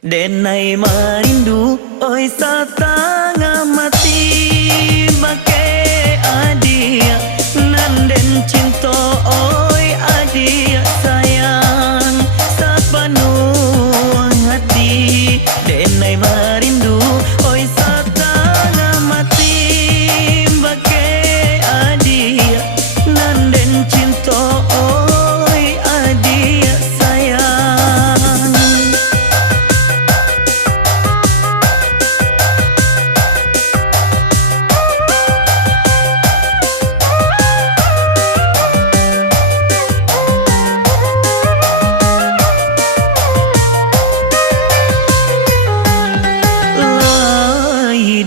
Denai marindu oi satanga mati make adia nanden cinta oi adia sayang sepenuh hati. Denai marindu oi satanga mati make adia nanden cinta oi adia sayang.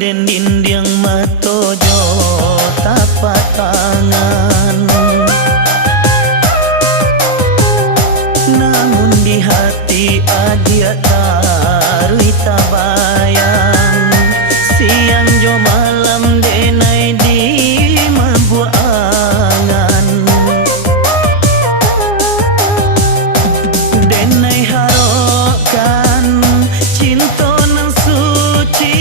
Den dinding matojo tapak tangan, namun di hati adia tarui tabayang. Siang jo malam denai di mabuangan, denai harokan cinta nang suci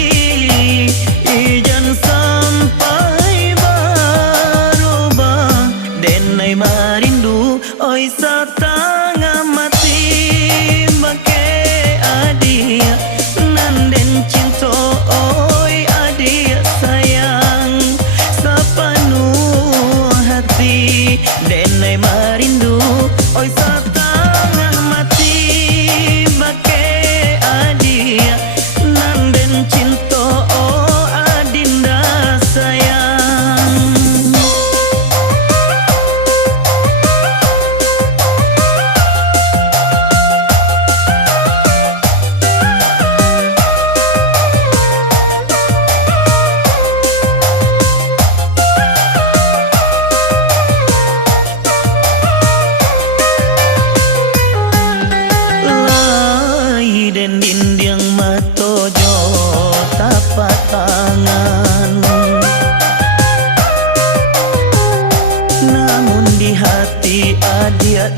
ijan sampai barubah. Denai marindu oi satanga mati make adia nanden cinta oi adia sayang sepenuh hati. Denai marindu oi satanga mati make adia nanden cinta oh adinda sayang. Den dinding matojo tapak tangan, namun di hati adia